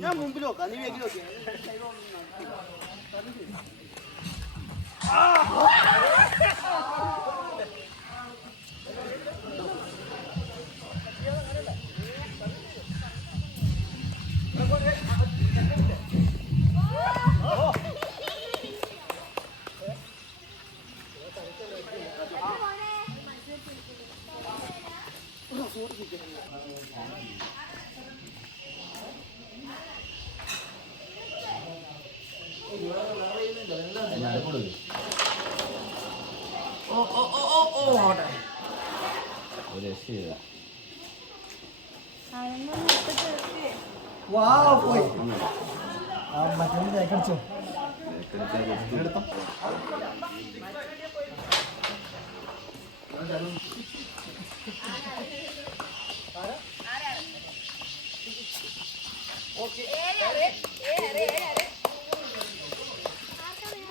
ഞാൻ മുമ്പിൽ നോക്കാം നീ വേഗം നോക്കിയാ ഒരു രക്ഷയില്ല പോയി ആ മറ്റേ കടിച്ചോ തായ്ലൻഡ്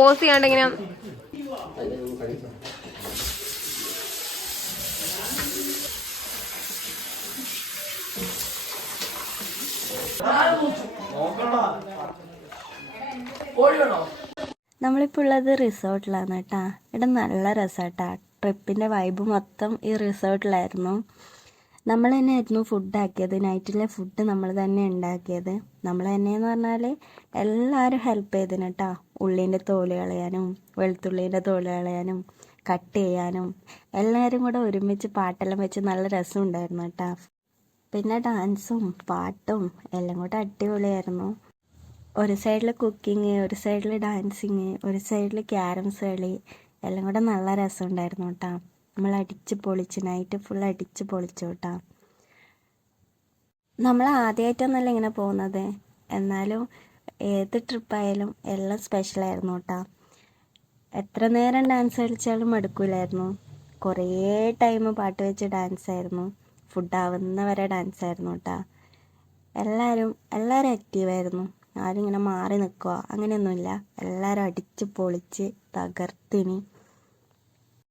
പോസ് ചെയ്യാണ്ട് ഇങ്ങനെ നമ്മളിപ്പോൾ ഉള്ളത് റിസോർട്ടിലാണ് കേട്ടാ. ഇവിടെ നല്ല രസാട്ടാ. ട്രിപ്പിന്റെ വൈബ് മൊത്തം ഈ റിസോർട്ടിലായിരുന്നു. നമ്മൾ തന്നെയായിരുന്നു ഫുഡ് ആക്കിയത്. നൈറ്റിലെ ഫുഡ് നമ്മൾ തന്നെ ഉണ്ടാക്കിയത്. നമ്മൾ തന്നെയെന്ന് പറഞ്ഞാൽ എല്ലാവരും ഹെൽപ്പ് ചെയ്തിന് കേട്ടോ ഉള്ളീന്റെ തോൽ കളയാനും വെളുത്തുള്ളീന്റെ തോൽ കളയാനും കട്ട് ചെയ്യാനും എല്ലാവരും കൂടെ ഒരുമിച്ച് പാട്ടെല്ലാം വെച്ച് നല്ല രസം ഉണ്ടായിരുന്നു കേട്ടോ പിന്നെ ഡാൻസും പാട്ടും എല്ലാം കൂടെ അടിപൊളിയായിരുന്നു. ഒരു സൈഡിൽ കുക്കിങ് ഒരു സൈഡിൽ ഡാൻസിങ് ഒരു സൈഡിൽ ക്യാരംസ് കളി എല്ലാം കൂടെ നല്ല രസം ഉണ്ടായിരുന്നു കേട്ടോ നമ്മൾ അടിച്ച് പൊളിച്ച് നൈറ്റ് ഫുൾ അടിച്ച് പൊളിച്ചു കേട്ടോ നമ്മൾ ആദ്യമായിട്ടൊന്നല്ല ഇങ്ങനെ പോകുന്നത്. എന്നാലും ഏത് ട്രിപ്പായാലും എല്ലാം സ്പെഷ്യലായിരുന്നു കേട്ടോ എത്ര നേരം ഡാൻസ് കളിച്ചാലും മടുക്കൂലായിരുന്നു. കുറേ ടൈം പാട്ട് വെച്ച് ഡാൻസ് ആയിരുന്നു. ഫുഡ് ആവുന്ന വരെ ഡാൻസ് ആയിരുന്നു കേട്ടോ എല്ലാവരും എല്ലാവരും ആക്റ്റീവായിരുന്നു ആരും ഇങ്ങനെ മാറി നിൽക്കുക അങ്ങനെയൊന്നുമില്ല. എല്ലാവരും അടിച്ച് പൊളിച്ച് തകർത്തിനി.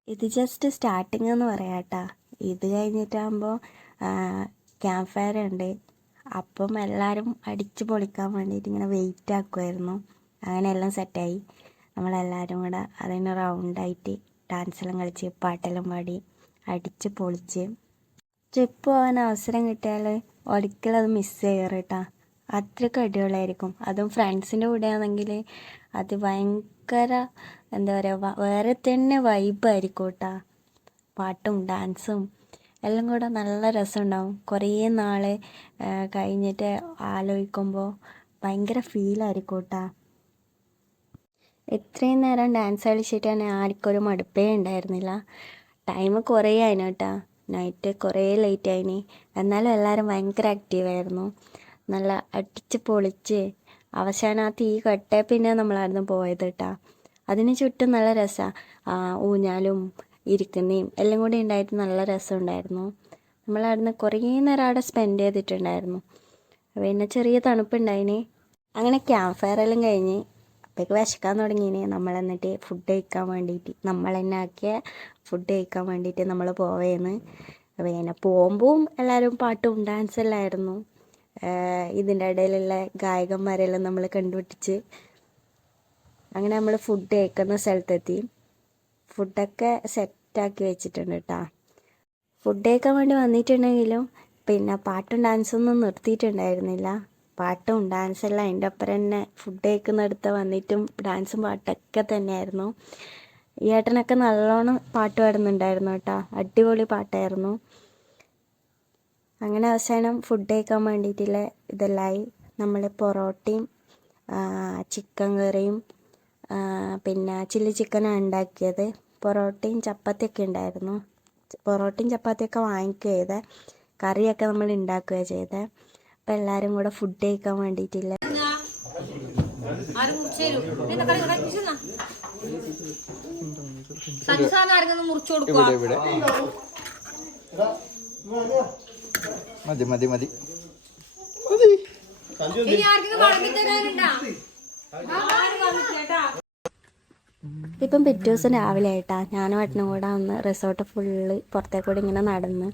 ഇത് ജസ്റ്റ് സ്റ്റാർട്ടിങ് എന്ന് പറയാട്ടാ ഇത് കഴിഞ്ഞിട്ടാകുമ്പോൾ ക്യാമ്പ് ഫയർ ഉണ്ട്. അപ്പം എല്ലാവരും അടിച്ചു പൊളിക്കാൻ വേണ്ടിയിട്ട് ഇങ്ങനെ വെയിറ്റ് ആക്കുമായിരുന്നു അങ്ങനെ എല്ലാം സെറ്റായി നമ്മളെല്ലാവരും കൂടെ അതിന് റൗണ്ടായിട്ട് ഡാൻസെല്ലാം കളിച്ച് പാട്ടെല്ലാം പാടി അടിച്ച് പൊളിച്ച്. ട്രിപ്പ് പോകാൻ അവസരം കിട്ടിയാൽ ഒരിക്കലും അത് മിസ് ചെയ്യാറ് കേട്ടോ. അത്രയ്ക്ക് അടിപൊളിയായിരിക്കും. അതും ഫ്രണ്ട്സിന്റെ കൂടെ ആണെങ്കിൽ അത് ഭയങ്കര എന്താ പറയുക വേറെ തന്നെ വൈബായിരിക്കും കേട്ടോ പാട്ടും ഡാൻസും എല്ലാം കൂടെ നല്ല രസമുണ്ടാവും. കുറേ നാൾ കഴിഞ്ഞിട്ട് ആലോചിക്കുമ്പോൾ ഭയങ്കര ഫീലായിരിക്കും കേട്ടോ ഇത്രയും നേരം ഡാൻസ് കളിച്ചിട്ട് തന്നെ ആർക്കും ഒരു മടുപ്പേ ഉണ്ടായിരുന്നില്ല. ടൈം കുറേ ആയിന് കേട്ടോ നൈറ്റ് കുറേ ലേറ്റ് ആയിന്. എന്നാലും എല്ലാവരും ഭയങ്കര ആക്റ്റീവായിരുന്നു നല്ല അടിച്ച് പൊളിച്ച് അവസാനം ആ തീ കട്ടേ പിന്നെ നമ്മളായിരുന്നു പോയത് കേട്ടാ അതിന് ചുറ്റും നല്ല രസമാണ് ഊഞ്ഞാലും ഇരിക്കുന്നേയും എല്ലാം കൂടി ഉണ്ടായിട്ട് നല്ല രസമുണ്ടായിരുന്നു. നമ്മളവിടുന്ന് കുറേ നേരം അവിടെ സ്പെൻഡ് ചെയ്തിട്ടുണ്ടായിരുന്നു. പിന്നെ ചെറിയ തണുപ്പുണ്ടായിന്. അങ്ങനെ ക്യാമ്പ് ഫയർ എല്ലാം കഴിഞ്ഞ് അപ്പോഴേക്ക് വിശക്കാൻ തുടങ്ങിയിന് നമ്മൾ എന്നിട്ട് ഫുഡ് കഴിക്കാൻ വേണ്ടിയിട്ട് നമ്മൾ തന്നെ ആക്കിയ ഫുഡ് കഴിക്കാൻ വേണ്ടിയിട്ട് നമ്മൾ പോവേന്ന്. പിന്നെ പോകുമ്പോൾ എല്ലാവരും പാട്ടും ഡാൻസ് എല്ലാം ആയിരുന്നു. ഇതിന്റെ ഇടയിലുള്ള ഗായകന്മാരെല്ലാം നമ്മൾ കണ്ടുപിടിച്ച് അങ്ങനെ നമ്മൾ ഫുഡ് കഴിക്കുന്ന സ്ഥലത്തെത്തി. ഫുഡൊക്കെ സെറ്റാക്കി വെച്ചിട്ടുണ്ട് കേട്ടോ ഫുഡ് കഴിക്കാൻ വേണ്ടി വന്നിട്ടുണ്ടെങ്കിലും പിന്നെ പാട്ടും ഡാൻസൊന്നും നിർത്തിയിട്ടുണ്ടായിരുന്നില്ല. പാട്ടും ഡാൻസെല്ലാം അതിന്റെ ഒപ്പം തന്നെ ഫുഡ് കഴിക്കുന്നിടത്ത് വന്നിട്ടും ഡാൻസും പാട്ടൊക്കെ തന്നെയായിരുന്നു. ഈ ഏട്ടനൊക്കെ നല്ലോണം പാട്ട് പാടുന്നുണ്ടായിരുന്നു കേട്ടോ അടിപൊളി പാട്ടായിരുന്നു. അങ്ങനെ അവസാനം ഫുഡ് കഴിക്കാൻ വേണ്ടിയിട്ടുള്ള ഇതെല്ലായി. നമ്മൾ പൊറോട്ടയും ചിക്കൻ കറിയും പിന്നെ ചില്ലി ചിക്കനാണ് ഉണ്ടാക്കിയത്. പൊറോട്ടയും ചപ്പാത്തിയൊക്കെ ഉണ്ടായിരുന്നു. പൊറോട്ടയും ചപ്പാത്തിയൊക്കെ വാങ്ങിക്കുക ചെയ്തത് കറിയൊക്കെ നമ്മൾ ഉണ്ടാക്കുക ചെയ്തത് അപ്പം എല്ലാവരും കൂടെ ഫുഡ് കഴിക്കാൻ വേണ്ടിയിട്ടില്ല മുറിച്ചു ഇവിടെ. മതി മതി മതി. ഇപ്പം പിറ്റേ ദിവസം രാവിലെ ആയിട്ടാ. ഞാനും ഏട്ടനും കൂടെ അന്ന് റിസോർട്ട് ഫുള്ള് പുറത്തേ കൂടെ ഇങ്ങനെ നടന്ന്.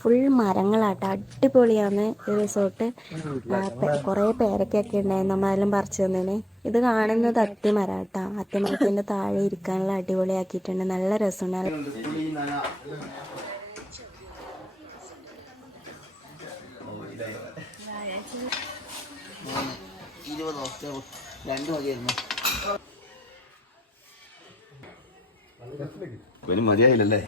ഫുൾ മരങ്ങളാട്ടോ. അടിപൊളിയാണ് ഈ റിസോർട്ട് കുറേ പേരക്കൊക്കെ ഉണ്ടായിരുന്നു. നമ്മളെല്ലാം പറിച്ചു തന്നേനെ. ഇത് കാണുന്നത് അത്തിമരാട്ടാ. അത്തിമരത്തിന്റെ താഴെ ഇരിക്കാനുള്ള അടിപൊളിയാക്കിയിട്ടുണ്ട്. നല്ല രസമുണ്ട്. ഇരുപതോ രണ്ട് മതിയായിരുന്നു. ഇവന് മതിയായില്ലല്ലേ?